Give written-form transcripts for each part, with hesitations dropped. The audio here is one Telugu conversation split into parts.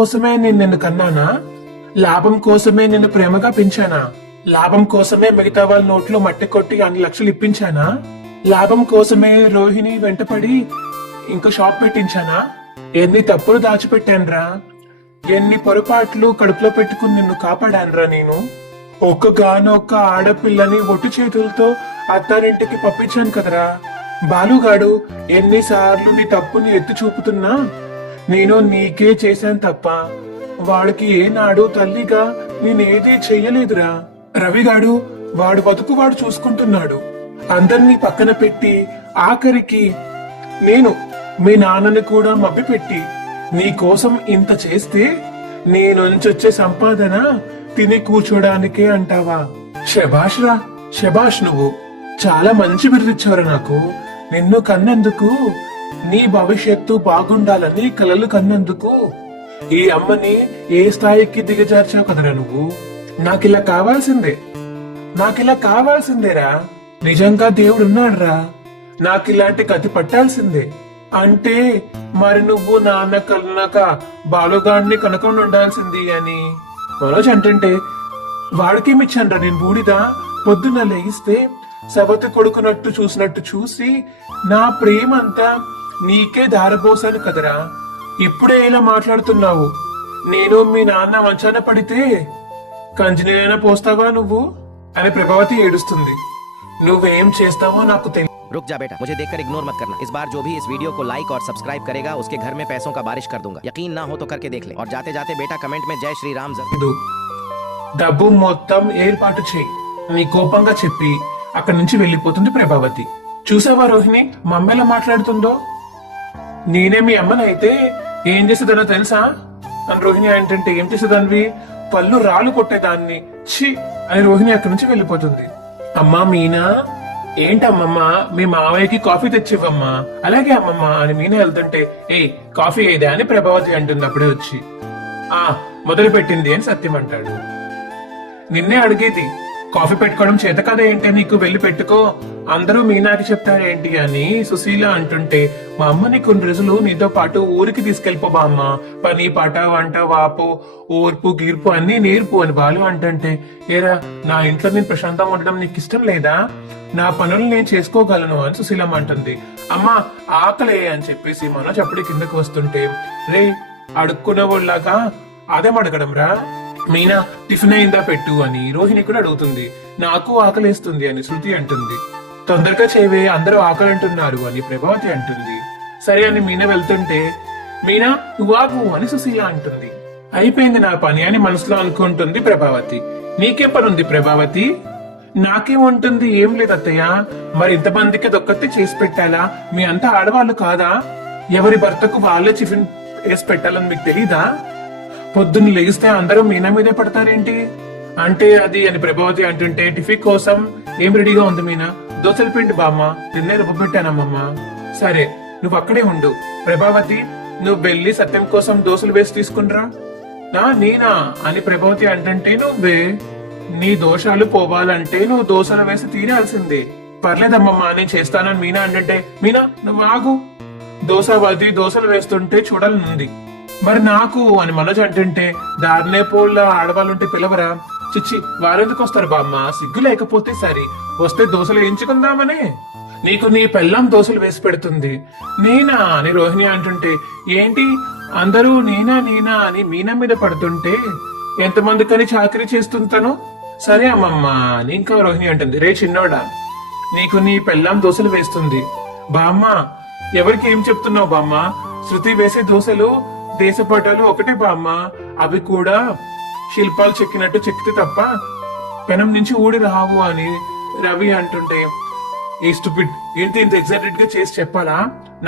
కోసమే నేను నిన్ను కన్నానా? లాభం కోసమే నిన్ను ప్రేమగా పెంచానా? లాభం కోసమే మిగతా వాళ్ళ నోట్లో మట్టి కొట్టి అన్ని లక్షలు ఇప్పించానా? లాభం కోసమే రోహిణి వెంటపడి ఇంకో షాప్ పెట్టించానా? ఎన్ని తప్పులు దాచిపెట్టానురా, ఎన్ని పొరపాట్లు కడుపులో పెట్టుకుని నిన్ను కాపాడానురా నేను. ఒక్క ఆడపిల్లని ఒట్టు చేతులతో అత్తారింటికి పంపించాను కదరా. బాలుగాడు ఎన్నిసార్లు నీ తప్పుని ఎత్తి చూపుతున్నా నేను నీకే చేశాను తప్ప వాడికి ఏనాడు తల్లిగా నేనేదీ చెయ్యలేదురా. రవిగాడు వాడు బతుకు వాడు చూసుకుంటున్నాడు. అందర్నీ పక్కన పెట్టి ఆఖరికి నేను మీ నాన్నని కూడా మభ్యపెట్టి నీ కోసం ఇంత చేస్తే నీ నుంచి వచ్చే సంపాదన తిని కూర్చోడానికే అంటావా? శభాష్ రా, శభాష్. నువ్వు చాలా మంచి బిరుదిచ్చావురా నాకు. నిన్ను కన్నందుకు, నీ భవిష్యత్తు బాగుండాలని కలలు కన్నందుకు ఈ అమ్మని ఏ స్థాయికి దిగజార్చావు కదరా నువ్వు. నాకిలా కావాల్సిందే, నాకిలా కావాల్సిందేరా. నిజంగా దేవుడున్నాడురా, నాకిలాంటి కత్తి పట్టాల్సిందే. అంటే మరి నువ్వు నాన్న కన్నాక బాలుగాడిని కనకుండా ఉండాల్సింది అని మనోజ్ అంటుంటే, వాడికేమిచ్చాన్రా నేను బూడిద? పొద్దున్న లేగిస్తే సవతి కొడుకునట్టు చూసినట్టు చూసి నా ప్రేమంతా నీకే దారపోసాను కదరా. ఇప్పుడే ఇలా మాట్లాడుతున్నావు. నేను మీ నాన్న మంచాన పడితే కంజినైనా పోస్తావా నువ్వు అని ప్రభావతి ఏడుస్తుంది. నువ్వేం చేస్తావో నాకు తెలియదు. रुक जा बेटा, मुझे देखकर इग्नोर मत करना। इस बार जो भी इस वीडियो को लाइक और सब्सक्राइब करेगा उसके घर में पैसों का बारिश कर दूंगा। यकीन ना हो तो करके देख ले। और जाते जाते बेटा कमेंट में जय श्री राम जरूर। డబ్బు మొత్తం ఏర్పాటు చేయి నీ కోపంగా చెప్పి అక్కడి నుంచి వెళ్లిపోతుంది ప్రభావతి. చూసావా రోహిణి మా అమ్మ ఎలా మాట్లాడుతుందో? నేనే మీ అమ్మనైతే ఏం చేసేదానో తెలుసా అని రోహిణి ఏంటంటే, ఏం చేసేదానివి? పళ్ళు రాళ్ళు కొట్టేదాన్ని, ఛీ అని రోహిణి అక్కడి నుంచి వెళ్లిపోతుంది. అమ్మా మీనా, ఏంటమ్మమ్మ మీ మావయ్యకి కాఫీ తెచ్చివ్వమ్మా. అలాగే అమ్మమ్మ అని మీనా వెళ్తుంటే, ఏ కాఫీ ఏదే అని ప్రభావతి అంటుంది అప్పుడే వచ్చి. ఆ మొదలు పెట్టింది అని సత్యం అంటాడు. నిన్నే అడిగేది, కాఫీ పెట్టుకోవడం చేత కదా ఏంటి, నీకు వెళ్ళి పెట్టుకో, అందరూ మీనాకి చెప్తారేంటి అని సుశీల అంటుంటే, మా అమ్మని కొన్ని రోజులు నీతో పాటు ఊరికి తీసుకెళ్లిపోబా అమ్మ, పని పాట వంట వాపు ఓర్పు గీర్పు అన్ని నేర్పు అని బాలు అంటుంటే, ఏరా నా ఇంట్లో నేను ప్రశాంతంగా ఉండడం నీకు ఇష్టం లేదా? నా పనులు నేను చేసుకోగలను అని సుశీలమ్మ అంటుంది. అమ్మా ఆకలే అని చెప్పేసి మనోజ్ అప్పటి కిందకు వస్తుంటే, రే అడుక్కునే వాళ్ళలాగా అదేం అడగడం రా, మీనా టిఫిన్ అయిందా పెట్టు అని రోహిణి కూడా అడుగుతుంది. నాకు ఆకలేస్తుంది అని శృతి అంటుంది. తొందరగా చేవే అందరూ ఆకలి అంటున్నారు అని ప్రభావతి అంటుంది. సరే అని మీనా వెళ్తుంటే, మీనా నువ్వు ఆగు అని సుశీల అంటుంది. అయిపోయింది నా పని అని మనసులో అనుకుంటుంది ప్రభావతి. నీకేం పని ఉంది ప్రభావతి? నాకేముంటుంది, ఏం లేదు అత్తయ్య. మరి ఇంతమందికి దొక్కతే చేసి పెట్టాలా? మీ అంతా ఆడవాళ్ళు కాదా? ఎవరి భర్తకు వాళ్ళే టిఫిన్ వేసి పెట్టాలని మీకు తెలీదా? పొద్దున్న లేగిస్తే అందరూ మీనా మీదే పడతారేంటి అంటే అది అని ప్రభావతి అంటుంటే, టిఫిన్ కోసం ఏం రెడీగా ఉంది మీనా? దోశల పిండి బామ్మ నిన్నే రుబ్బబెట్టానమ్మమ్మ. సరే నువ్వు అక్కడే ఉండు. ప్రభావతి నువ్వు వెళ్ళి సత్యం కోసం దోశలు వేసి తీసుకునిరా. నేనా అని ప్రభావతి అంటుంటే, నువ్వే నీ దోషాలు పోవాలంటే నువ్వు దోశలు వేసి తీరాల్సిందే. పర్లేదమ్మమ్మా నేను చేస్తానని మీనా అంటే, మీనా నువ్వు ఆగు, దోశవది దోశలు వేస్తుంటే చూడాలనుంది. మరి నాకు అని మనోజ్ అంటుంటే, దారినే పోళ్ళ ఆడవాళ్ళుంటే పిలవరా? చిచ్చి వారెందుకు వస్తారు బామ్మ, సిగ్గు లేకపోతే సరే, వస్తే దోశలు ఎంచుకుందామనే. నీకు నీ పెళ్ళాం దోశలు వేసి పెడుతుంది. నేనా అని రోహిణి అంటుంటే, ఏంటి అందరూ నేనా నేనా అని మీనా మీద పడుతుంటే ఎంతమందికని చాకరీ చేస్తుంటాను. సరే అమ్మమ్మ అని ఇంకా రోహిణి అంటుంది. రే చిన్నోడా, నీకు నీ పెళ్ళాం దోశలు వేస్తుంది. బామ్మ ఎవరికి ఏం చెప్తున్నావు బామ్మ? శృతి వేసే దోశలు దేశపటాలు ఒకటే బామ్మ, అవి కూడా శిల్పాలు చెక్కినట్టు చెక్కితే తప్ప పెనం నుంచి ఊడి రావు అని రవి అంటుంటే, ఏ స్టూపిడ్ ఏంటి ఇంత ఎగ్జైటెడ్ గా చేసి చెప్పాలా?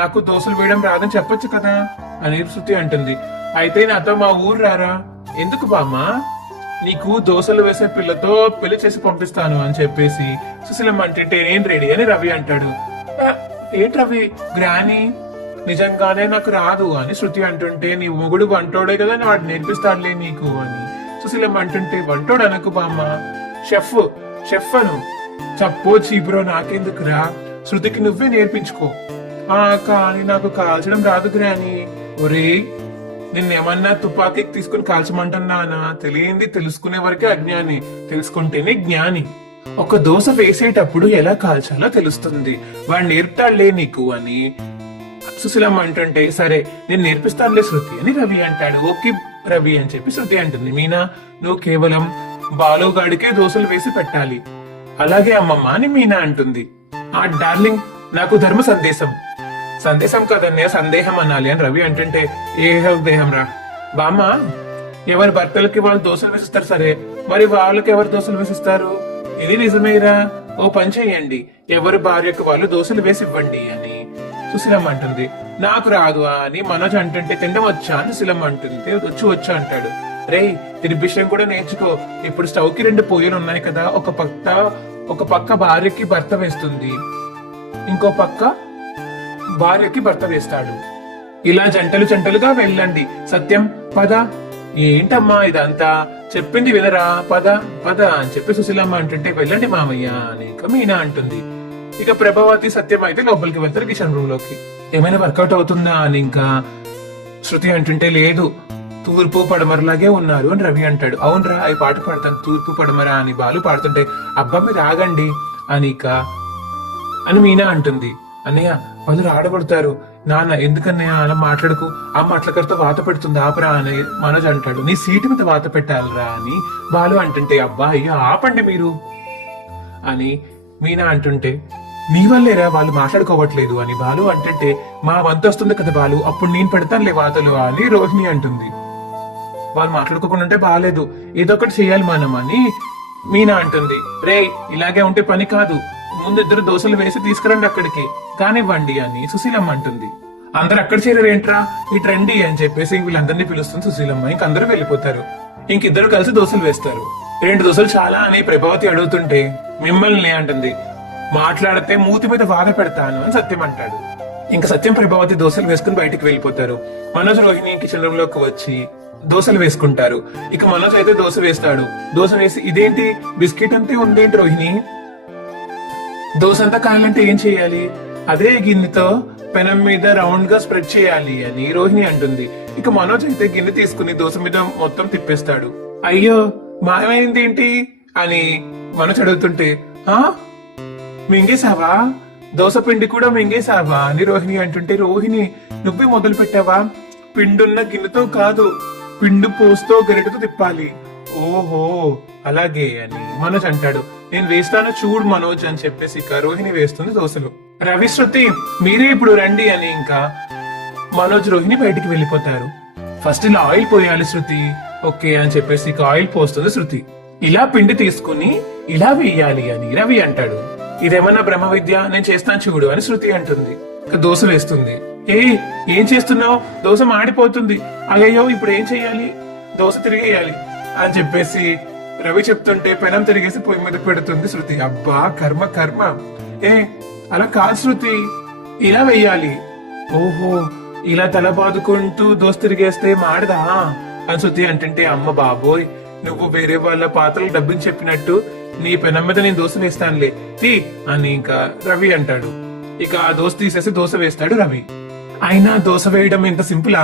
నాకు దోశలు వేయడం రాదని చెప్పొచ్చు కదా అని శృతి అంటుంది. అయితే నాతో మా ఊరు రారా? ఎందుకు బామ్మ? నీకు దోశలు వేసే పిల్లతో పెళ్లి చేసి పంపిస్తాను అని చెప్పేసి సుశీలమ్మ అంటుంటే, నేను రెడీ అని రవి అంటాడు. ఏంటి రవి గ్రాని నిజంగానే నాకు రాదు అని శృతి అంటుంటే, నీ మొగుడు వంటోడే కదా వాడు నేర్పిస్తాడులే నీకు అని సుశీలమ్మ అంటుంటే, వంటోడు అనకు బామ్మ, షెఫ్ షెఫ్ అను. చప్పో చీపురో నాకెందుకురా, శృతికి నువ్వే నేర్పించుకో. కానీ నాకు కాల్చడం రాదు గ్రాని. ఒరే నిన్నేమన్నా తుపాకీకి తీసుకుని కాల్చమంటున్నానా? తెలియంది తెలుసుకునే వరకే అజ్ఞాని, తెలుసుకుంటేనే జ్ఞాని. ఒక దోశ వేసేటప్పుడు ఎలా కాల్చాలో తెలుస్తుంది, వాడు నేర్పుతాడులే నీకు అని సుశీలమ్మ అంటుంటే, సరే నేను నేర్పిస్తానులే శృతి అని రవి అంటాడు. ఓకే రవి అని చెప్పి శృతి అంటుంది. మీనా, నువ్వు కేవలం బాలుగాడికే దోశలు వేసి పెట్టాలి. అలాగే అమ్మమ్మ అని మీనా అంటుంది. ఆ డార్లింగ్, నాకు ధర్మ సందేశం. సందేశం కదన్నయ్య, సందేహం అనాలి అని రవి అంటుంటే, ఏ దేహం రా బామ్మ, ఎవరి భర్తలకి వాళ్ళు దోశలు వేసిస్తారు సరే, మరి వాళ్ళకి ఎవరు దోశలు వేసిస్తారు? ఇది నిజమేరా, ఓ పని చెయ్యండి, ఎవరి భార్యకు వాళ్ళు దోశలు వేసి ఇవ్వండి అని సుశీలమ్మ అంటుంది. నాకు రాదు అని మనోజ్ అంటుంటే, తినడం వచ్చా అని సుశీలమ్మ అంటుంది. వచ్చా అంటాడు. రే, దీని విషయం కూడా నేర్చుకో. ఇప్పుడు స్టవ్ కి 2 పొయ్యిలు ఉన్నాయి కదా, ఒక పక్క భార్యకి భర్త వేస్తుంది, ఇంకో పక్క భార్యకి భర్త వేస్తాడు. ఇలా జంటలుగా వెళ్ళండి. సత్యం, పద. ఏంటమ్మా ఇదంతా, చెప్పింది వినరా, పద పద అని చెప్పి సుశీలమ్మ అంటుంటే, వెళ్ళండి మామయ్య అని ఇక మీనా అంటుంది. ఇక ప్రభావతి సత్యం అయితే లోపలికి వెళ్తారు కిచెన్ రూమ్ లోకి. ఏమైనా వర్కౌట్ అవుతుందా అని ఇంకా శృతి అంటుంటే, లేదు, తూర్పు పడమరలాగే ఉన్నారు అని రవి అంటాడు. అవునరా, అవి పాట పాడతాను, తూర్పు పడమర అని బాలు పాడుతుంటే, అబ్బా మీరు ఆగండి అని మీనా అంటుంది. అన్నయ్య, వాళ్ళు ఆడబడతారు. నాన్న, ఎందుకన్నయ్య అలా మాట్లాడుకు, ఆ మాటలకరితో వాత పెడుతుంది, ఆపరా అని మనోజ్ అంటాడు. నీ సీటు మీద వాత పెట్టాలరా అని బాలు అంటుంటే, అబ్బా అయ్యో ఆపండి మీరు అని మీనా అంటుంటే, నీ వల్లేరా వాళ్ళు మాట్లాడుకోవట్లేదు అని బాలు అంటుంటే, మా వంతు వస్తుంది కదా బాలు, అప్పుడు నేను పెడతానులే వాతలు అని రోహిణి అంటుంది. వాళ్ళు మాట్లాడుకోకుండా ఉంటే బాగాలేదు, ఏదో ఒకటి చెయ్యాలి మనం అని మీనా అంటుంది. రే, ఇలాగే ఉంటే పని కాదు, ముందు 2 దోశలు వేసి తీసుకురండి అక్కడికి, కానివ్వండి అని సుశీలమ్మ అంటుంది. అందరు అక్కడ చేరేంట్రా, ఇటు రండి అని చెప్పేసి వీళ్ళందరినీ పిలుస్తుంది సుశీలమ్మ. ఇంకందరూ వెళ్ళిపోతారు. ఇంకిద్దరు కలిసి దోశలు వేస్తారు. 2 దోశలు చాలా అని ప్రభావతి అడుగుతుంటే, మిమ్మల్ని అంటుంది. మాట్లాడితే మూతి మీద బాధ పెడతాను అని సత్యం అంటాడు. ఇంకా సత్యం ప్రభావతి దోశలు వేసుకుని బయటికి వెళ్ళిపోతారు. మనోజ్ రోహిణి కిచెన్ రూమ్ లోకి వచ్చి దోశలు వేసుకుంటారు. ఇక మనోజ్ అయితే దోశ వేస్తాడు. దోశ వేసి, ఇదేంటి బిస్కెట్ అంతే ఉందేంటి రోహిణి, దోశ అంతా కావాలంటే ఏం చేయాలి? అదే గిన్నెతో పెనం మీద రౌండ్ గా స్ప్రెడ్ చేయాలి అని రోహిణి అంటుంది. ఇక మనోజ్ అయితే గిన్నె తీసుకుని దోశ మీద మొత్తం తిప్పేస్తాడు. అయ్యో, మాయమైంది ఏంటి అని మనోజ్ అడుగుతుంటే, ఆ మింగేసావా, దోశ పిండి కూడా మింగేసావా అని రోహిణి అంటుంటే, రోహిణి నువ్వే మొదలు పెట్టావా, పిండున్న గిన్నెతో కాదు, పిండు పోస్తో గరిటతో తిప్పాలి. ఓహో అలాగే అని మనోజ్ అంటాడు. నేను వేస్తాను చూడు మనోజ్ అని చెప్పేసి ఇక రోహిణి వేస్తుంది దోశలు. రవి, శృతి మీరే ఇప్పుడు రండి అని ఇంకా మనోజ్ రోహిణి బయటికి వెళ్ళిపోతారు. ఫస్ట్ ఇలా ఆయిల్ పోయాలి శృతి. ఓకే అని చెప్పేసి ఇక ఆయిల్ పోస్తుంది శృతి. ఇలా పిండి తీసుకుని ఇలా వేయాలి అని రవి అంటాడు. ఇదేమన్నా బ్రహ్మ విద్య, నేను చేస్తాను చూడు అని శృతి అంటుంది. ఇక దోశ వేస్తుంది. ఏం చేస్తున్నావు, దోశ మాడిపోతుంది. అయ్యో ఇప్పుడు ఏం చెయ్యాలి, దోశ తిరిగేయాలి అని చెప్పేసి రవి చెప్తుంటే పెనం తిరిగేసి పొయ్యి మీద పెడుతుంది శృతి. అబ్బా కర్మ కర్మ, అలా కాదు శృతి, ఇలా వెయ్యాలి. ఓహో, ఇలా తల బాదుకుంటూ దోశ తిరిగేస్తే మాడదా అని శృతి అంటుంటే, అమ్మ బాబోయ్, నువ్వు వేరే వాళ్ళ పాత్రలు డబ్బిని చెప్పినట్టు నీ పెనం మీద నేను దోశ వేస్తానులే తీ అని ఇంకా రవి అంటాడు. ఇక ఆ దోశ తీసేసి దోశ వేస్తాడు రవి. అయినా దోశ వేయడం ఎంత సింపులా,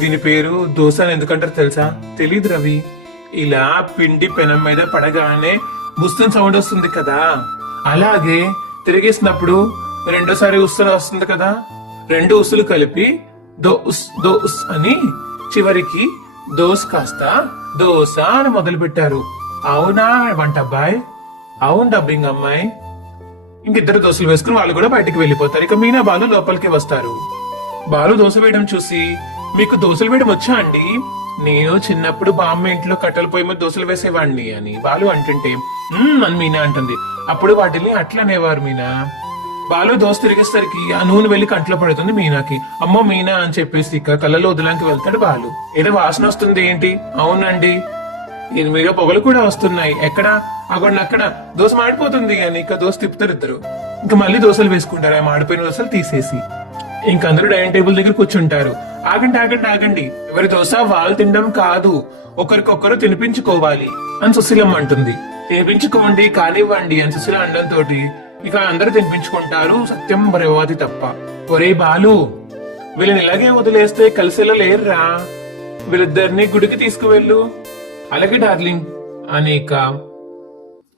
దీని పేరు దోశ అని ఎందుకంటారు తెలుసా? తెలీదు రవి. ఇలా పిండి పెనం మీద పడగానే బుస్తున్ సౌండ్ వస్తుంది కదా, అలాగే తిరిగేసినప్పుడు రెండోసారి ఉస్సులు వస్తుంది కదా, 2 ఉస్సులు కలిపి దోస్ అని చివరికి దోస్ కాస్త దోశ అని మొదలు పెట్టారు. అవునా వంట అబ్బాయి? అవును డబ్బింగ్ అమ్మాయి. ఇంకిద్దరు దోశలు వేసుకుని వాళ్ళు కూడా బయటికి వెళ్ళిపోతారు. ఇక మీనా బాలు లోపలికి వస్తారు. బాలు దోశ వేయడం చూసి, మీకు దోశలు వేయడం వచ్చా అండి? నేను చిన్నప్పుడు బామ్మ ఇంట్లో కట్టెల పొయ్యి మీద దోశలు వేసేవాడిని అని బాలు అంటుంటే, అని మీనా అంటుంది. అప్పుడు వాటిని అట్లనేవారు మీనా. బాలు దోశ తిరిగేసరికి ఆ నూనె వెళ్లి కంట్లో పడుతుంది మీనాకి. అమ్మో మీనా అని చెప్పేసి ఇక కళ్ళలో వదలానికి వెళ్తాడు బాలు. ఏదో వాసన వస్తుంది ఏంటి? అవునండి, ఇది మీద పొగలు కూడా వస్తున్నాయి. ఎక్కడ? అక్కడ దోశ మాడిపోతుంది అని ఇక దోశ తిప్పుతారు ఇద్దరు. ఇంకా మళ్ళీ దోశలు వేసుకుంటారు ఆ మాడిపోయిన దోశలు తీసేసి. ఇంకందరూ డైనింగ్ టేబుల్ దగ్గర కూర్చుంటారు. ఆగండి, ఎవరి దోశ వాళ్ళు తినడం కాదు, ఒకరికొకరు తినిపించుకోవాలి అని సుశీలమ్మ అంటుంది. తినిపించుకోండి, కానివ్వండి అని సుశీల అనడంతో ఇక అందరూ తినిపించుకుంటారు, సత్యం భరవాది తప్ప. ఒరే బాలు, వీళ్ళని ఇలాగే వదిలేస్తే కలిసేలా లేరురా. వీళ్ళిద్దరిని గుడికి తీసుకువెళ్ళు. అలాగే డార్లింగ్ అని ఇక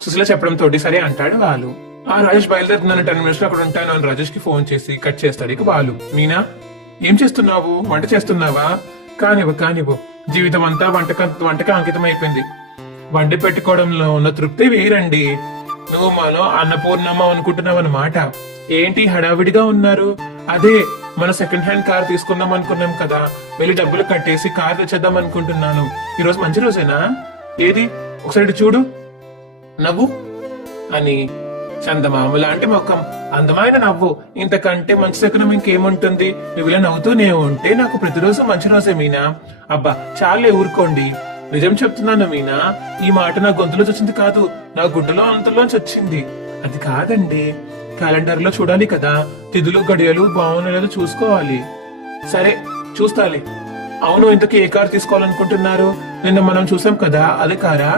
సుశీల చెప్పడంతో సరే అంటాడు బాలు. ఆ రాజేష్ బయలుదేరుతున్నాను, 10 minutes లో అక్కడ ఉంటాను అని రాజేష్ కి ఫోన్ చేసి కట్ చేస్తాడు. ఇక బాలు, మీనా ఏం చేస్తున్నావు? వంట చేస్తున్నావా? కానివ్వు. జీవితం అంతా వంటక అంకితం అయిపోయింది. వండి పెట్టుకోవడంలో ఉన్న తృప్తి వేరండి. నువ్వు మనం అన్నపూర్ణమ్మ అనుకుంటున్నావు అన్నమాట. ఏంటి హడావిడిగా ఉన్నారు? అదే మన సెకండ్ హ్యాండ్ కార్ తీసుకుందాం అనుకున్నాం కదా, వెళ్ళి డబ్బులు కట్టేసి కార్ తెచ్చేద్దాం అనుకుంటున్నాను. ఈ రోజు మంచి రోజేనా? ఏది ఒకసారి ఇటు చూడు, నవ్వు అని చందమామ లాంటి ముఖం, అందమైన నవ్వు. ఇంతకంటే మంచి శకునం ఇంకేముంటుంది? నువ్వు ఇలా నవ్వుతూనే ఉంటే నాకు ప్రతిరోజు మంచి రోజే మీనా. అబ్బా చాలే ఊరుకోండి. నిజం చెప్తున్నాను మీనా, ఈ మాట నా గొంతులో వచ్చింది కాదు, నా గుడ్డలో అంతలోంచి వచ్చింది. అది కాదండి, క్యాలెండర్ లో చూడాలి కదా, తిథులు గడియలు బాగున్నాయో చూసుకోవాలి. సరే చూస్తాలే. అవును, ఇంతకీ ఏ కారు తీసుకోవాలనుకుంటున్నారు? నిన్న మనం చూసాం కదా, అదే కారా?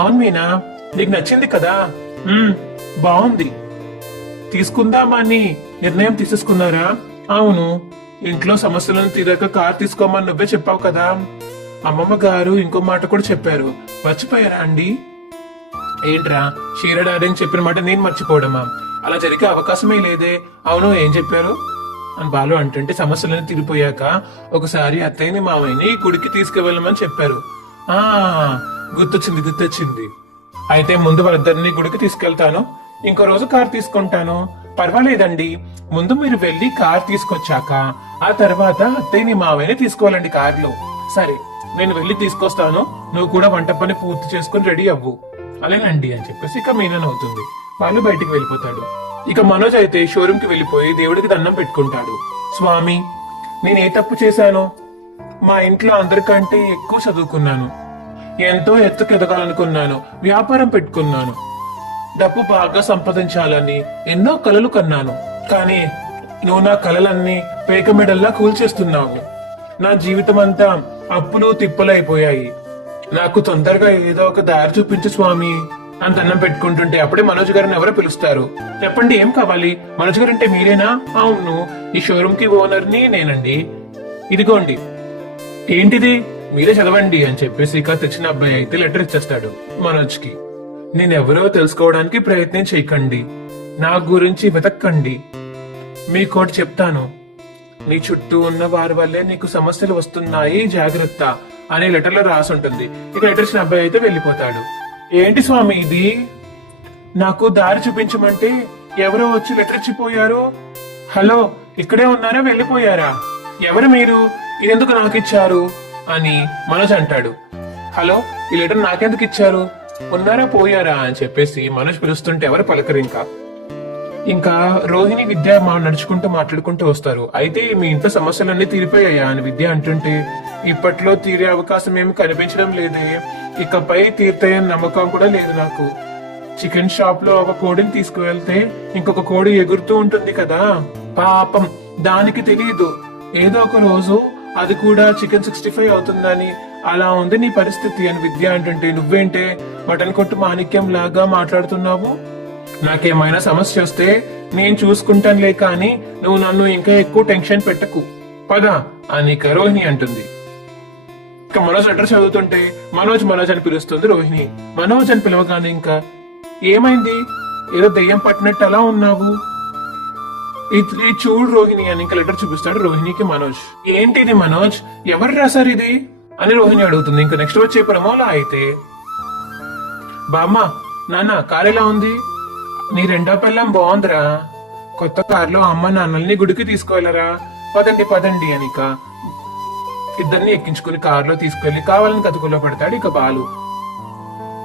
అవును మీనా, నీకు నచ్చింది కదా? బాగుంది, తీసుకుందామా అని నిర్ణయం తీసేసుకున్నారా? అవును, ఇంట్లో సమస్యలను తీరాక కార్ తీసుకోమని నువ్వే చెప్పావు కదా. అమ్మమ్మ గారు ఇంకో మాట కూడా చెప్పారు, మర్చిపోయారా అండి? ఏంట్రా డాడీని చెప్పిన మాట నేను మర్చిపోవడమా? అలా జరిగే అవకాశమే లేదే. అవును, ఏం చెప్పారు అని బాలు అంటుంటే, సమస్యలను తీరిపోయాక ఒకసారి అత్తయ్యని మావయ్యని గుడికి తీసుకువెళ్ళమని చెప్పారు. ఆ గుర్తొచ్చింది. అయితే ముందు వాళ్ళిద్దరిని గుడికి తీసుకెళ్తాను, ఇంకో రోజు కార్ తీసుకుంటాను. పర్వాలేదండి, ముందు మీరు వెళ్లి కార్ తీసుకొచ్చాక ఆ తర్వాత అత్తయ్యని మావయ్యని తీసుకోవాలండి కార్లో. సరే, నేను వెళ్లి తీసుకొస్తాను, నువ్వు కూడా వంట పని పూర్తి చేసుకుని రెడీ అవ్వు. అలానండి అని చెప్పేసి ఇక మీనన్ అవుతుంది. వాళ్ళు బయటికి వెళ్ళిపోతాడు. ఇక మనోజ్ అయితే షోరూమ్ కి వెళ్ళిపోయి దేవుడికి దండం పెట్టుకుంటాడు. స్వామి, నేను ఏ తప్పు చేశాను? మా ఇంట్లో అందరికంటే ఎక్కువ చదువుకున్నాను, ఎంతో ఎత్తుకు ఎదగాలనుకున్నాను, వ్యాపారం పెట్టుకున్నాను, డబ్బు బాగా సంపాదించాలని ఎన్నో కలలు కన్నాను. కానీ నువ్వు నా కలలన్నీ పేకమెడల్లా కూల్చేస్తున్నావు. నా జీవితం అంతా అప్పులు తిప్పలైపోయాయి. నాకు తొందరగా ఏదో ఒక దారి చూపించు స్వామి అని దండం పెట్టుకుంటుంటే అప్పుడే మనోజ్ గారిని ఎవరో పిలుస్తారు. చెప్పండి, ఏం కావాలి? మనోజ్ గారు అంటే మీరేనా? అవును, ఈ షోరూమ్ కి ఓనర్ ని నేనండి. ఇదిగోండి. ఏంటిది? మీరే చదవండి అని చెప్పేసి ఇక తెచ్చిన అబ్బాయి అయితే లెటర్ ఇచ్చేస్తాడు మనోజ్ కి. నేనెవరో తెలుసుకోవడానికి ప్రయత్నం చేయకండి, నా గురించి వెతక్కండి. మీకోటి చెప్తాను, నీ చుట్టూ ఉన్న వారి వల్లే నీకు సమస్యలు వస్తున్నాయి, జాగ్రత్త అనే లెటర్ లో రాసి ఉంటుంది. ఇక లెటర్ ఇచ్చిన అబ్బాయి అయితే వెళ్ళిపోతాడు. ఏంటి స్వామి ఇది? నాకు దారి చూపించమంటే ఎవరో వచ్చి లెటర్ ఇచ్చిపోయారు. హలో, ఇక్కడే ఉన్నారా, వెళ్ళిపోయారా? ఎవరు మీరు? ఇదెందుకు నాకు ఇచ్చారు అని మనోజ్ అంటాడు. హలో, ఈ లెటర్ నాకెందుకు ఇచ్చారు? ఉన్నారా పోయారా అని చెప్పేసి మనోజ్ పిలుస్తుంటే ఎవరు పలకరు. ఇంకా రోహిణి విద్య నడుచుకుంటూ మాట్లాడుకుంటూ వస్తారు. అయితే మీ ఇంట్లో సమస్యలన్నీ తీరిపోయాయా అని విద్య అంటుంటే, ఇప్పట్లో తీరే అవకాశం ఏమి కనిపించడం లేదే, ఇకపై తీర్తాయని నమ్మకం కూడా లేదు నాకు. చికెన్ షాప్ లో ఒక కోడిని తీసుకువెళ్తే ఇంకొక కోడి ఎగురుతూ ఉంటుంది కదా, పాపం దానికి తెలియదు ఏదో ఒక రోజు అది కూడా చికెన్ 65 అవుతుందని. అలా ఉంది నీ పరిస్థితి అని విద్య అంటుంటే, నువ్వేంటే మటన్ కొట్టు మాణిక్యం లాగా మాట్లాడుతున్నావు? నాకేమైనా సమస్య వస్తే నేను చూసుకుంటానులే, కానీ నువ్వు నన్ను ఇంకా ఎక్కువ టెన్షన్ పెట్టకు, పద అని రోహిణి అంటుంది. ఇక మనోజ్ లెటర్ చదువుతుంటే మనోజ్ అని పిలుస్తుంది రోహిణి. మనోజ్ అని పిలవగానే ఇంకా ఏమైంది, ఏదో దెయ్యం పట్టినట్టు అలా ఉన్నావు, ఇది చూడు రోహిణి అని ఇంకా లెటర్ చూపిస్తాడు రోహిణికి మనోజ్. ఏంటిది మనోజ్, ఎవరు రాశారు ఇది అని రోహిణి అడుగుతుంది. ఇంకా నెక్స్ట్ వచ్చే ప్రమోలా అయితే, బామ్మ నాన్న కార్ ఎలా ఉంది? నీ రెండో పిల్లం బాగుందిరా, కొత్త కారులో అమ్మ నాన్నల్ని గుడికి తీసుకువెళ్ళరా, పదండి అని ఇక ఇద్దరిని ఎక్కించుకుని కారులో తీసుకెళ్లి కావాలని కతుకుల్లో పడతాడు ఇక బాలు.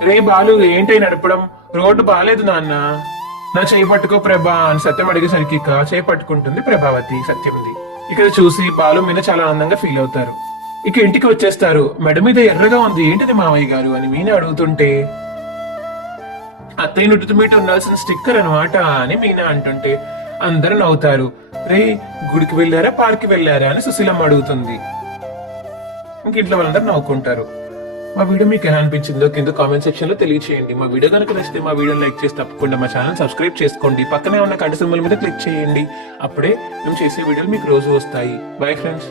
రే బాలు, ఏంటై నడపడం, రోడ్డు బాలేదు నాన్న, నా చేయి పట్టుకో ప్రభా అని సత్యం అడిగేసరికి ఇక చేయి పట్టుకుంటుంది ప్రభావతి సత్యంది. ఇక్కడ చూసి బాలు మీద చాలా ఆనందంగా ఫీల్ అవుతారు. ఇక ఇంటికి వచ్చేస్తారు. మెడ మీద ఎర్రగా ఉంది, ఏంటిది మావయ్య గారు అని మీనా అడుగుతుంటే, అత్తయ్య నుదుటి మీద ఉండాల్సిన స్టిక్కర్ అనమాట అని మీనా అంటుంటే అందరూ నవ్వుతారు. రే గుడికి వెళ్ళారా పార్క్ వెళ్ళారా అని సుశీలమ్మ అడుగుతుంది. ఇంక ఇంట్లో వాళ్ళందరూ నవ్వుకుంటారు. మా వీడియో మీకు ఎలా అనిపించిందో కింద కామెంట్ సెక్షన్ లో తెలియచేయండి. మా వీడియో కనుక నచ్చితే మా వీడియోని లైక్ చేసి తప్పకుండా మా ఛానల్ సబ్స్క్రైబ్ చేసుకోండి. పక్కనే ఉన్న గంట సింబల్ మీద క్లిక్ చేయండి. అప్పుడే మేము చేసే వీడియోలు మీకు రోజు వస్తాయి. Bye friends.